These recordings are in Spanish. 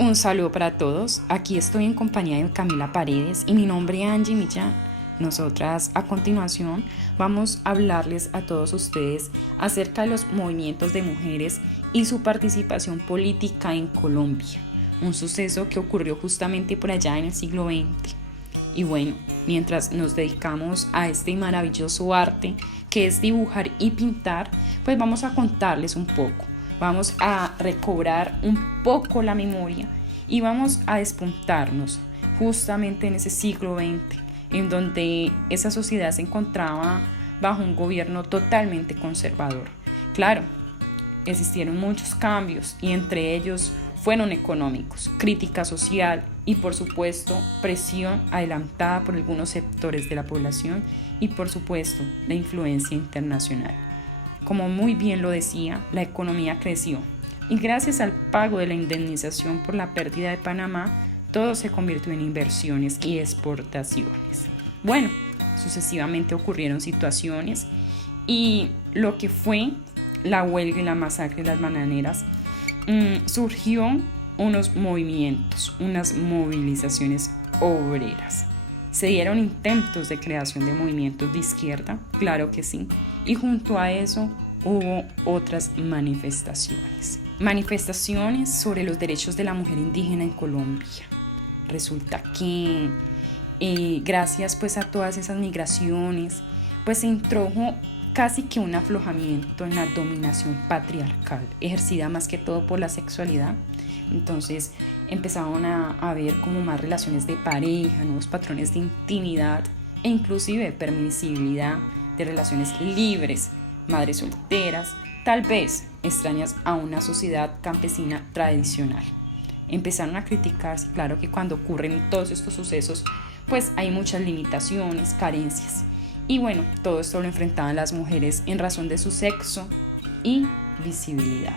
Un saludo para todos. Aquí estoy en compañía de Camila Paredes y mi nombre es Angie Millán. Nosotras a continuación vamos a hablarles a todos ustedes acerca de los movimientos de mujeres y su participación política en Colombia, un suceso que ocurrió justamente por allá en el siglo XX. Y bueno, mientras nos dedicamos a este maravilloso arte que es dibujar y pintar, pues vamos a contarles un poco. Vamos a recobrar un poco la memoria y vamos a despuntarnos justamente en ese siglo XX, en donde esa sociedad se encontraba bajo un gobierno totalmente conservador. Claro, existieron muchos cambios y entre ellos fueron económicos, crítica social y por supuesto presión adelantada por algunos sectores de la población y por supuesto la influencia internacional. Como muy bien lo decía, la economía creció y gracias al pago de la indemnización por la pérdida de Panamá, todo se convirtió en inversiones y exportaciones. Bueno, sucesivamente ocurrieron situaciones y lo que fue la huelga y la masacre de las bananeras, surgió unos movimientos, unas movilizaciones obreras. ¿Se dieron intentos de creación de movimientos de izquierda? Claro que sí. Y junto a eso hubo otras manifestaciones. Manifestaciones sobre los derechos de la mujer indígena en Colombia. Resulta que gracias pues a todas esas migraciones, pues se introdujo casi que un aflojamiento en la dominación patriarcal, ejercida más que todo por la sexualidad. Entonces empezaron a haber como más relaciones de pareja, nuevos patrones de intimidad e inclusive de permisibilidad, de relaciones libres, madres solteras, tal vez extrañas a una sociedad campesina tradicional. Empezaron a criticarse, claro que cuando ocurren todos estos sucesos, pues hay muchas limitaciones, carencias. Y bueno, todo esto lo enfrentaban las mujeres en razón de su sexo y visibilidad.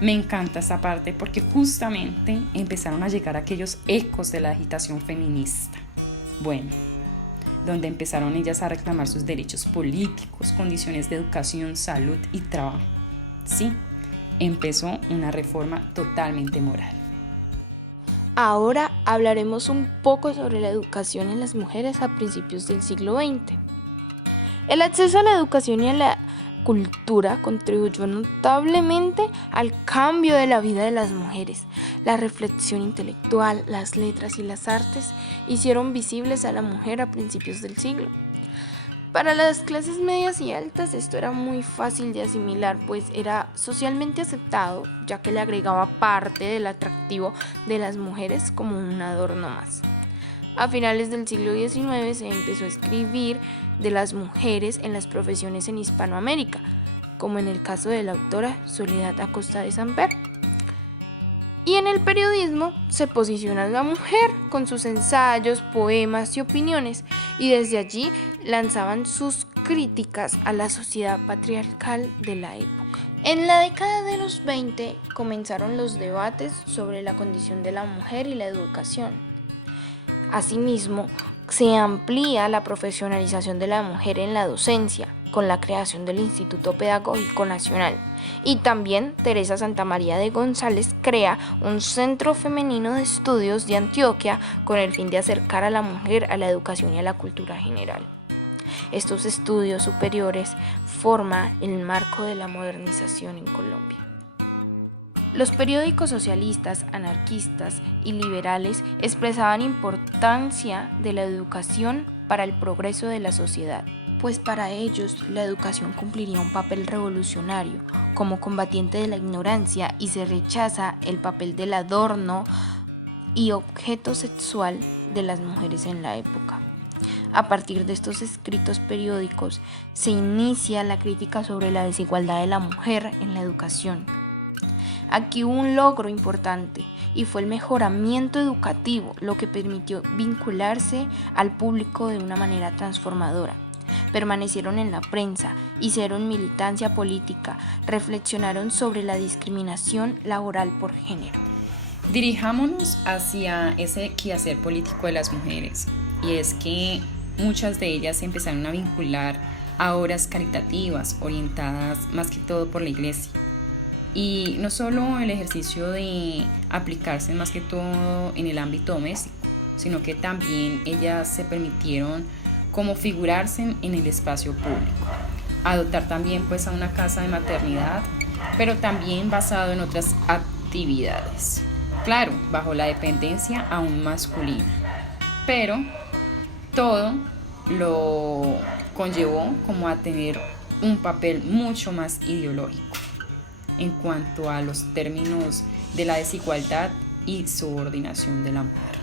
Me encanta esta parte porque justamente empezaron a llegar aquellos ecos de la agitación feminista. Bueno, donde empezaron ellas a reclamar sus derechos políticos, condiciones de educación, salud y trabajo. Sí, empezó una reforma totalmente moral. Ahora hablaremos un poco sobre la educación en las mujeres a principios del siglo XX. El acceso a la educación y a la cultura contribuyó notablemente al cambio de la vida de las mujeres. La reflexión intelectual, las letras y las artes hicieron visibles a la mujer a principios del siglo. Para las clases medias y altas esto era muy fácil de asimilar, pues era socialmente aceptado, ya que le agregaba parte del atractivo de las mujeres como un adorno más. A finales del siglo XIX se empezó a escribir de las mujeres en las profesiones en Hispanoamérica, como en el caso de la autora Soledad Acosta de Samper. Y en el periodismo se posiciona la mujer con sus ensayos, poemas y opiniones, y desde allí lanzaban sus críticas a la sociedad patriarcal de la época. En la década de los 20 comenzaron los debates sobre la condición de la mujer y la educación. Asimismo, se amplía la profesionalización de la mujer en la docencia, con la creación del Instituto Pedagógico Nacional. Y también Teresa Santamaría de González crea un centro femenino de estudios de Antioquia con el fin de acercar a la mujer a la educación y a la cultura general. Estos estudios superiores forman el marco de la modernización en Colombia. Los periódicos socialistas, anarquistas y liberales expresaban importancia de la educación para el progreso de la sociedad, pues para ellos la educación cumpliría un papel revolucionario como combatiente de la ignorancia y se rechaza el papel del adorno y objeto sexual de las mujeres en la época. A partir de estos escritos periódicos se inicia la crítica sobre la desigualdad de la mujer en la educación. Aquí hubo un logro importante y fue el mejoramiento educativo, lo que permitió vincularse al público de una manera transformadora. Permanecieron en la prensa, hicieron militancia política, reflexionaron sobre la discriminación laboral por género. Dirijámonos hacia ese quehacer político de las mujeres, y es que muchas de ellas se empezaron a vincular a obras caritativas orientadas más que todo por la iglesia. Y no solo el ejercicio de aplicarse más que todo en el ámbito doméstico, sino que también ellas se permitieron como figurarse en el espacio público, adoptar también pues a una casa de maternidad, pero también basado en otras actividades, claro, bajo la dependencia aún masculina, pero todo lo conllevó como a tener un papel mucho más ideológico en cuanto a los términos de la desigualdad y subordinación de la mujer.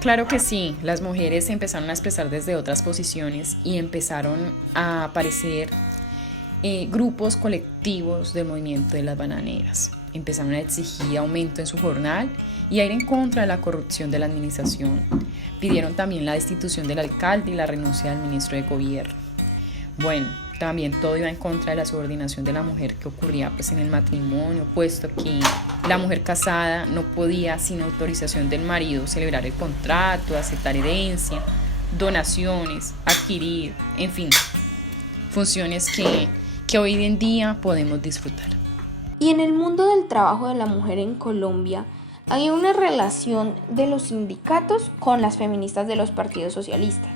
Claro que sí, las mujeres se empezaron a expresar desde otras posiciones y empezaron a aparecer grupos colectivos del movimiento de las bananeras. Empezaron a exigir aumento en su jornal y a ir en contra de la corrupción de la administración. Pidieron también la destitución del alcalde y la renuncia del ministro de gobierno. Bueno, también todo iba en contra de la subordinación de la mujer que ocurría pues en el matrimonio, puesto que la mujer casada no podía sin autorización del marido celebrar el contrato, aceptar herencia, donaciones, adquirir, en fin, funciones que hoy en día podemos disfrutar. Y en el mundo del trabajo de la mujer en Colombia, hay una relación de los sindicatos con las feministas de los partidos socialistas.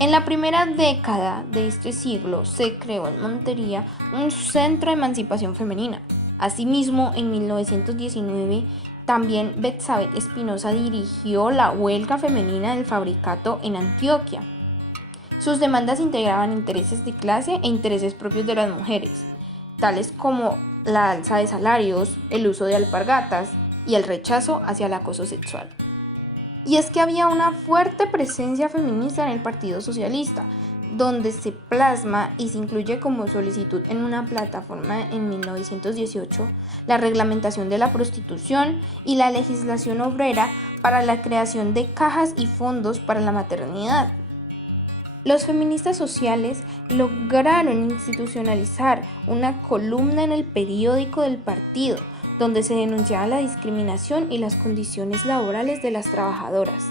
En la primera década de este siglo se creó en Montería un centro de emancipación femenina. Asimismo, en 1919, también Betsabé Espinosa dirigió la huelga femenina del Fabricato en Antioquia. Sus demandas integraban intereses de clase e intereses propios de las mujeres, tales como la alza de salarios, el uso de alpargatas y el rechazo hacia el acoso sexual. Y es que había una fuerte presencia feminista en el Partido Socialista, donde se plasma y se incluye como solicitud en una plataforma en 1918 la reglamentación de la prostitución y la legislación obrera para la creación de cajas y fondos para la maternidad. Los feministas sociales lograron institucionalizar una columna en el periódico del partido, donde se denunciaba la discriminación y las condiciones laborales de las trabajadoras.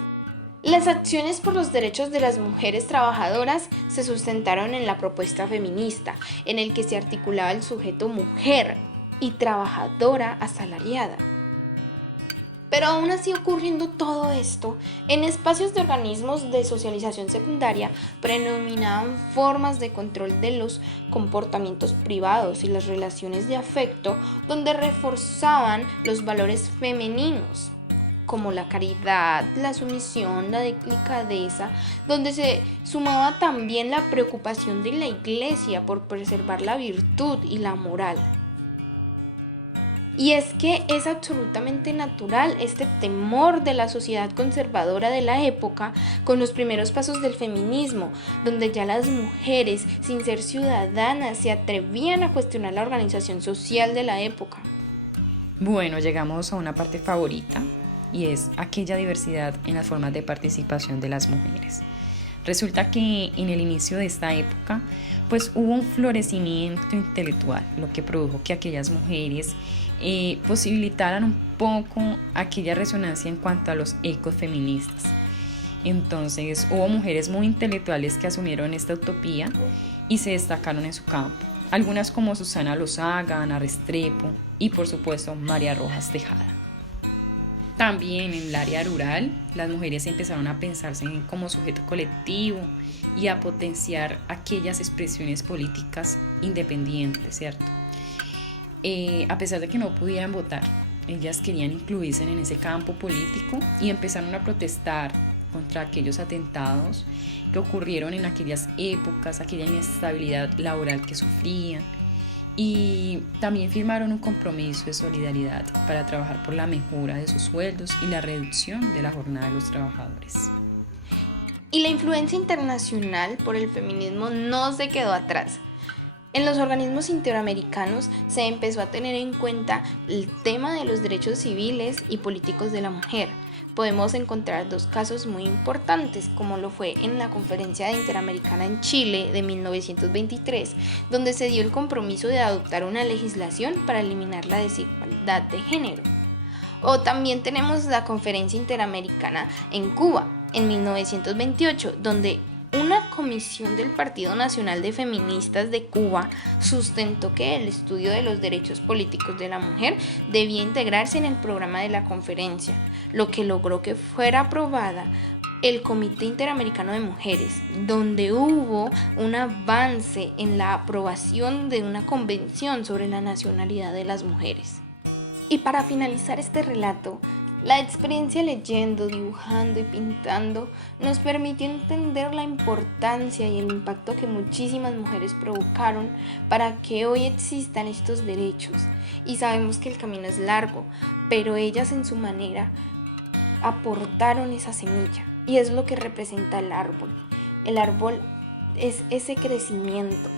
Las acciones por los derechos de las mujeres trabajadoras se sustentaron en la propuesta feminista, en el que se articulaba el sujeto mujer y trabajadora asalariada. Pero aún así ocurriendo todo esto, en espacios de organismos de socialización secundaria predominaban formas de control de los comportamientos privados y las relaciones de afecto donde reforzaban los valores femeninos, como la caridad, la sumisión, la delicadeza, donde se sumaba también la preocupación de la Iglesia por preservar la virtud y la moral. Y es que es absolutamente natural este temor de la sociedad conservadora de la época con los primeros pasos del feminismo, donde ya las mujeres, sin ser ciudadanas, se atrevían a cuestionar la organización social de la época. Bueno, llegamos a una parte favorita y es aquella diversidad en las formas de participación de las mujeres. Resulta que en el inicio de esta época pues hubo un florecimiento intelectual, lo que produjo que aquellas mujeres posibilitaran un poco aquella resonancia en cuanto a los ecos feministas. Entonces hubo mujeres muy intelectuales que asumieron esta utopía y se destacaron en su campo. Algunas como Susana Lozaga, Ana Restrepo y por supuesto María Rojas Tejada. También en el área rural, las mujeres empezaron a pensarse como sujeto colectivo y a potenciar aquellas expresiones políticas independientes, ¿cierto? A pesar de que no pudieran votar, ellas querían incluirse en ese campo político y empezaron a protestar contra aquellos atentados que ocurrieron en aquellas épocas, aquella inestabilidad laboral que sufrían. Y también firmaron un compromiso de solidaridad para trabajar por la mejora de sus sueldos y la reducción de la jornada de los trabajadores. Y la influencia internacional por el feminismo no se quedó atrás. En los organismos interamericanos se empezó a tener en cuenta el tema de los derechos civiles y políticos de la mujer. Podemos encontrar dos casos muy importantes, como lo fue en la Conferencia Interamericana en Chile de 1923, donde se dio el compromiso de adoptar una legislación para eliminar la desigualdad de género. O también tenemos la Conferencia Interamericana en Cuba en 1928, donde Una comisión del Partido Nacional de Feministas de Cuba sustentó que el estudio de los derechos políticos de la mujer debía integrarse en el programa de la conferencia, lo que logró que fuera aprobada el Comité Interamericano de Mujeres, donde hubo un avance en la aprobación de una convención sobre la nacionalidad de las mujeres. Y para finalizar este relato, la experiencia leyendo, dibujando y pintando nos permitió entender la importancia y el impacto que muchísimas mujeres provocaron para que hoy existan estos derechos. Y sabemos que el camino es largo, pero ellas en su manera aportaron esa semilla. Y es lo que representa el árbol. El árbol es ese crecimiento,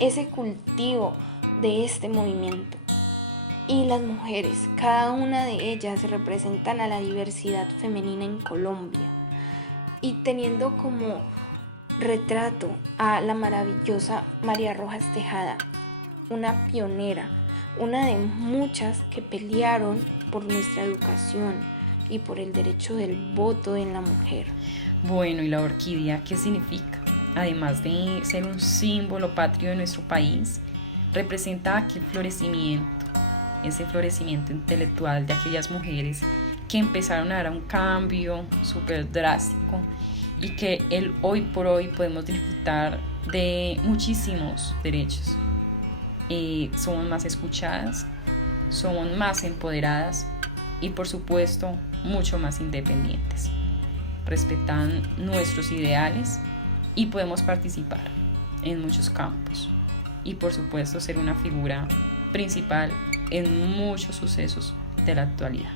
ese cultivo de este movimiento. Y las mujeres, cada una de ellas representan a la diversidad femenina en Colombia. Y teniendo como retrato a la maravillosa María Rojas Tejada, una pionera, una de muchas que pelearon por nuestra educación y por el derecho del voto en la mujer. Bueno, ¿y la orquídea qué significa? Además de ser un símbolo patrio de nuestro país, representa aquel florecimiento, ese florecimiento intelectual de aquellas mujeres que empezaron a dar un cambio súper drástico y que hoy por hoy podemos disfrutar de muchísimos derechos. Somos más escuchadas, somos más empoderadas y por supuesto mucho más independientes. Respetan nuestros ideales y podemos participar en muchos campos y por supuesto ser una figura principal en muchos sucesos de la actualidad.